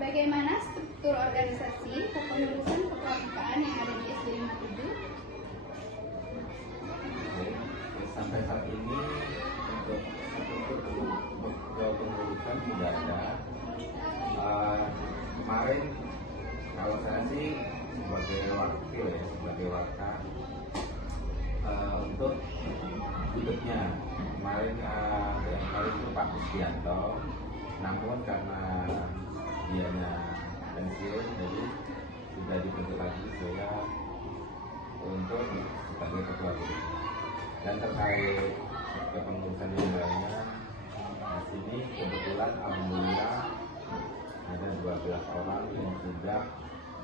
Bagaimana struktur organisasi kepengurusan kepramukaan yang ada di SD 57? Sampai saat ini untuk struktur kepengurusan sudah ada. Kemarin kalau saya sih sebagai wakil ya, sebagai warga untuk hidupnya kemarin yang paling itu Pak Kusdianto, namun karena dianya pensiun jadi sudah dibentuk lagi saya untuk sebagai ketua grup. Dan terkait kepengurusan yang lainnya di sini kebetulan alhamdulillah ada 12 orang yang sudah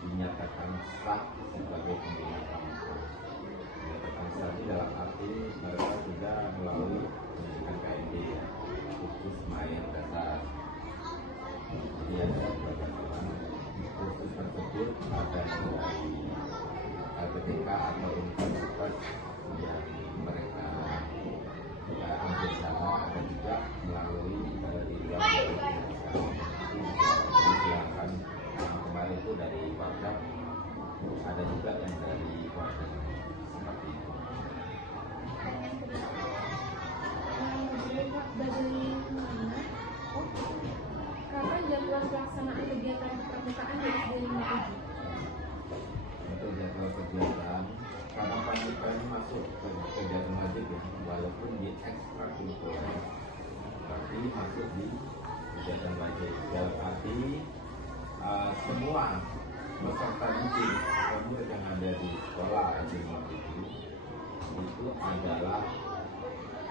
dinyatakan sah sebagai pembina pramuka. Dinyatakan sah ini dalam arti mereka sudah melalui pendidikan KMD ya, khusus main dasar. Jadi ada 12 orang. Khusus tersebut ada dari LPTK atau universitas yang mereka ambil sana, ada juga melalui di luar disilahkan. Kemarin itu dari warga, ada juga yang dari warga seperti itu. Bagaimana kapan jadwal pelaksanaan kegiatan kepramukaan di SD 57? Untuk jadwal kegiatan, karena pramuka ini masuk ke kegiatan wajib ya, walaupun di ekstrakurikuler, tapi masuk di kegiatan wajib. Dalam arti semua peserta didik atau murid yang ada di sekolah SD 57 itu adalah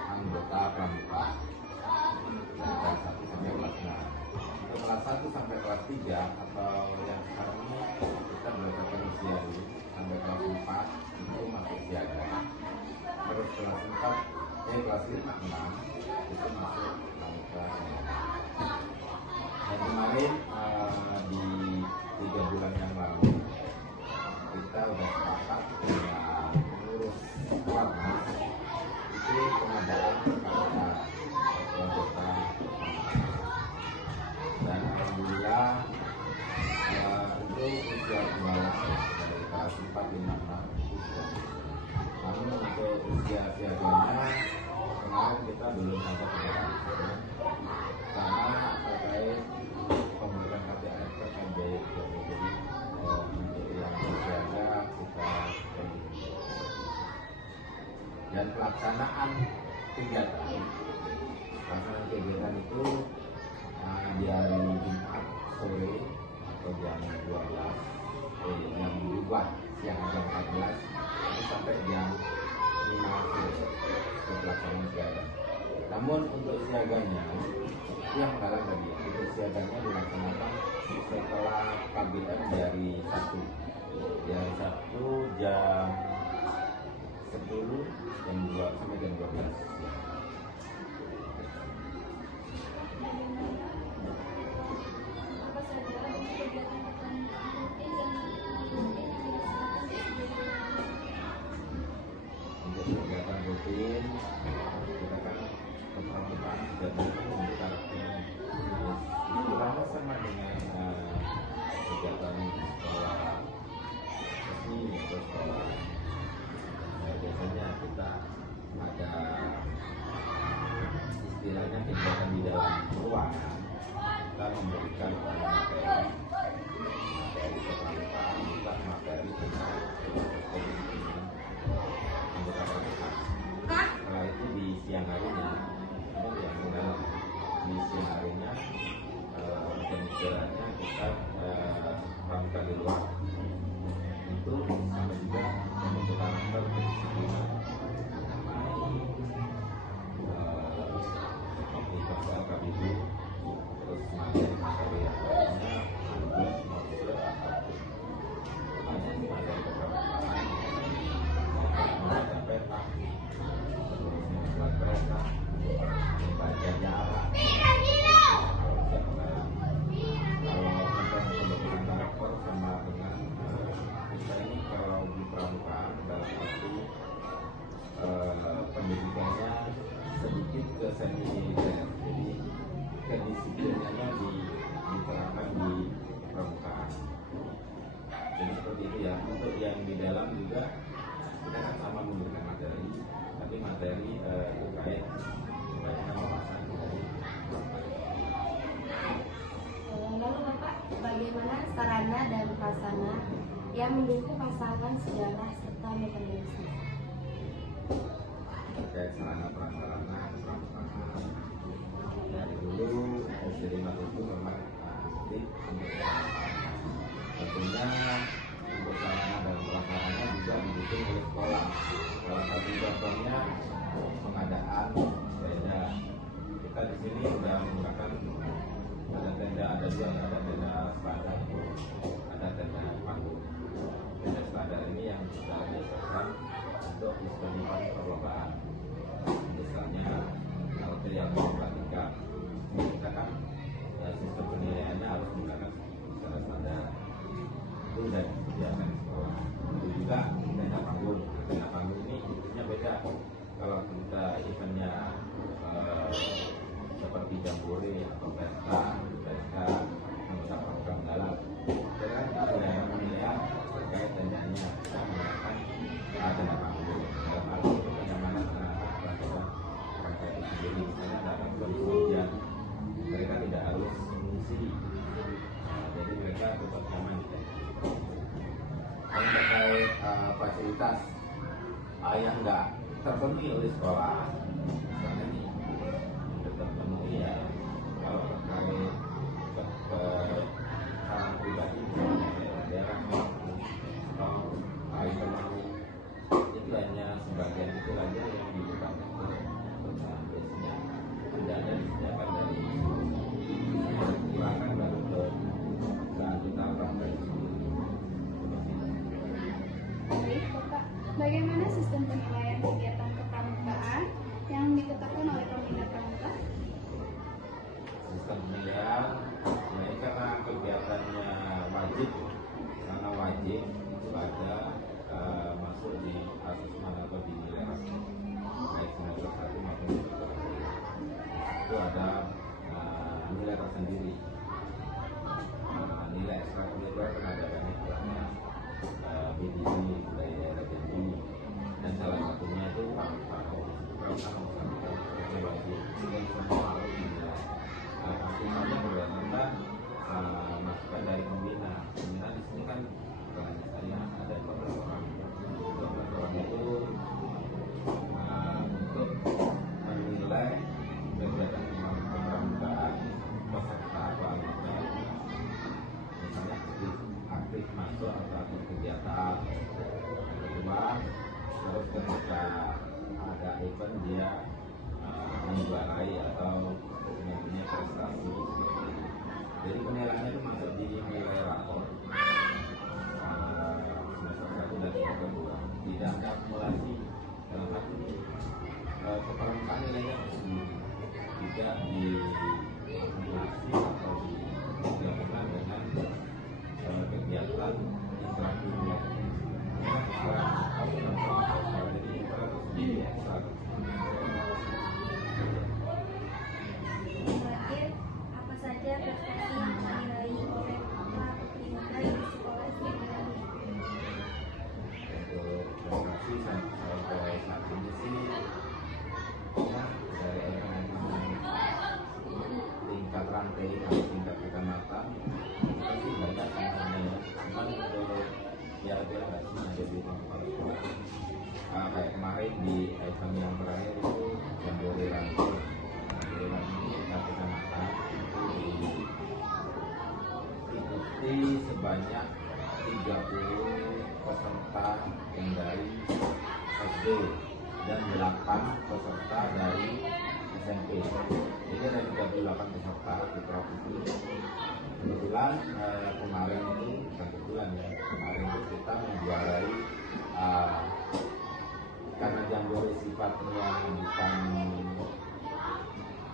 anggota pramuka dari kelas 1 sampai kelas 6. Untuk kelas 1 sampai kelas 3 atau yang sekarang ini kita berdasarkan usia dulu sampai kelas 4 itu masuk siaga. Terus kelas 5, 6 itu masuk pramuka. Dan kemarin di 3 bulan yang lalu kita sudah sepakat dengan pengurus warga itu pengadaan kelanjutan, dan alhamdulillah untuk usia bawah dari kelas 4, 5, 6 itu sudah. Namun untuk usia siaganya kemarin kita belum ada keberangkatan karena terkait pemberian KPR terkait biaya hidup. Jadi untuk yang siaga kita dan pelaksanaan kegiatan itu di hari Jumat sore atau jam 12 yang berubah siang jam 14 itu sampai jam 5 sore untuk pelaksanaan kegiatan. Namun untuk siaganya itu yang menarik tadi, untuk siaganya dilaksanakan setelah KBM dari 1 jam 10, jam 2 sampai jam 12. Apa saja kegiatan kepramukaan rutin yang dilaksanakan di SD 57? Untuk kegiatan rutin kita kan kepramukaan sudah memiliki karakter kurang sama dengan kegiatan sekolah resmi atau sekolah. Biasanya kita ada istilahnya kegiatan di dalam ruangan, kita memberikan materi kepramukaan, juga materi tentang anggota pramuka. Setelah itu di siang harinya, di siang harinya istilahnya kita pramuka di luar itu sama juga membentuk karakter kedisiplinan terus materi yang lainnya mode apapun makanya materi kepramukaan membaca peta, terus membuat peta, membaca jarak. Kalau untuk pembentukan karakter sama dengan kita ini kalau di pramukaan dalam arti juga kita kan sama memberikan materi, tapi materi terkait kebanyakan pembahasan dari Lalu Bapak, bagaimana sarana dan prasarana yang mendukung pasangan sejarah serta metodologi? terkait sarana prasarana dari dulu SD 57 memang aktif untuk tentunya untuk sarana dan prasarana juga didukung oleh sekolah. Salah satu contohnya pengadaan tenda. Kita di sini sudah menggunakan ada tenda, ada dua, ada tenda standar, ada tenda panggung. Tenda standar ini yang sudah disiapkan untuk event perlombaan. Misalnya halte yang memperhatikan kita kan sistem penilaiannya harus menggunakan secara standar. Itu sudah disediakan di sekolah. Itu juga tenda panggung. Tenda panggung ini bentuknya beda. Kalau kita eventnya seperti jambore atau pesta anggota program dalam, kita kan sudah penilaian terkait tendanya, kita menggunakan tenda panggung. Dalam arti itu kenyamanan anak-anak melakukan rangkaian itu sendiri. Misalnya dalam kondisi hujan, mereka tidak harus mengungsi, jadi mereka tetap nyaman di tenda. Dan terkait fasilitas yang nggak terpenuhi oleh sekolah, misalnya nih terpenuhi ya kalau terkait sarana pribadi daerah atau air penuh itu hanya sebagian itu aja yang dibutuhkan ke perusahaan. Biasanya dana disediakan dari kekurangan baru ke perusahaan kita pakai sendiri. Baik, Bapak. Bagaimana sistem penilaian kegiatan kepramukaan yang ditetapkan oleh Pembina Pramuka? Sistem penilaian, ini karena kegiatannya wajib, karena wajib itu ada masuk di asesmen atau di nilai rasmi, baik semester 1 maupun semester 2. Itu ada nilai tersendiri. Nilai ekstrakurikuler kan ada banyak, BDI, budaya daerah BDI, dan salah satunya itu pramuka itu wajib. Ini semua harus dinilai. Pastinya berdasarkan masukan dari pembina. Pembina di sini kan bukan hanya saya, ada 12 orang. 12 orang itu untuk menilai kegiatan kepramukaan peserta atau anggota, misalnya aktif masuk atau aktif kegiatan. Yang kedua, terus ketika ada event dia menjuarai atau mempunyai prestasi. Jadi penilaiannya itu masuk di nilai rapor semester 1 dan semester 2. Tidak ada akumulasi dalam arti kepramukaan nilainya tersendiri, tidak diakumulasi atau digabungkan dengan kegiatan intrakurikuler. Jadi itu sendiri ekstra. Terakhir, apa saja prestasi yang diraih oleh Bapak Putri Mara di sekolah SD Bidani? Untuk prestasi sampai saat ini sih ya, dari tingkat rantai atau tingkat kecamatan kita sih banyak semuanya ya. Cuman untuk ya lebih nggak sih ada di kepala sekolah. Kayak kemarin di event yang terakhir itu jambore rantai. Jambore rantai ini tingkat kecamatan itu diikuti sebanyak 30 peserta yang dari SD dan 8 peserta dari SMP. Jadi ada 38 peserta di provinsi. Kebetulan kemarin itu bukan kebetulan ya, kemarin itu kita menjuarai karena jambore sifatnya bukan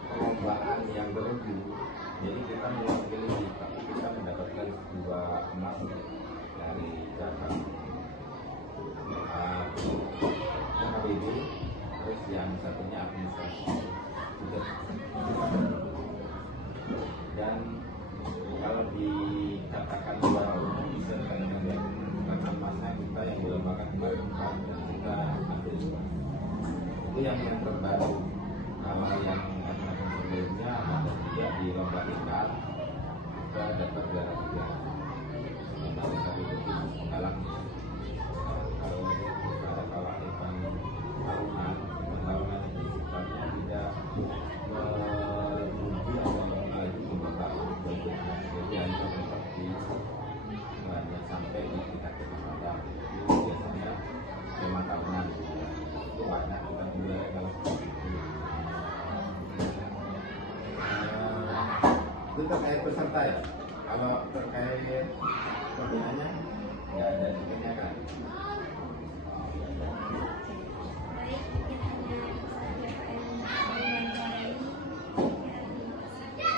perlombaan yang beregu, jadi kita mewakili, tapi kita mendapatkan 2 emas dari cabang KBB, terus yang satunya administrasi. Dan kalau dikatakan juara umum bisa dengan karena emasnya kita yang dilombakan kemarin yang terbaru. Kalau yang sebelumnya ada juga di lomba ikan, kita dapat juara 3. Lomba ikan itu khusus penggalang. Kalau ada kalau ikan tahunan itu sifatnya tidak memuji atau melaju membakar budgetnya. Jadi hanya seperti hanya sampai di tingkat kecamatan. Itu biasanya 5 tahunan. Itu banyak kita mulai kalau seperti itu. Itu terkait peserta ya. Kalau terkait pertanyaannya nggak ada ditanyakan. Baik, mungkin hanya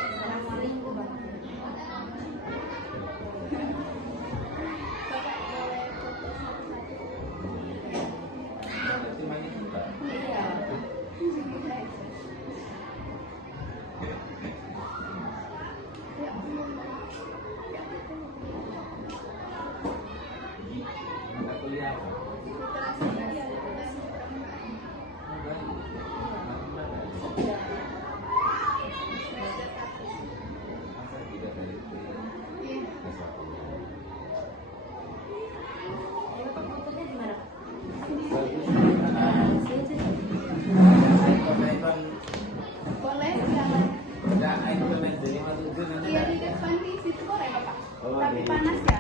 Assalamualaikum warahmatullahi Bapak boleh foto satu-satu. Berarti mainnya juga. Iya. Ya Allah. Nggak kelihatan. Literasi media, literasi permukaan. Semester 1. Masa tidak dari itu Iya. sesuatu. Bapak fotonya di mana, Pak? Boleh jangan. Enggak, itu kan jadi masuk nanti. Iya di depan di situ boleh Bapak. Oh, Tapi di- panas ya.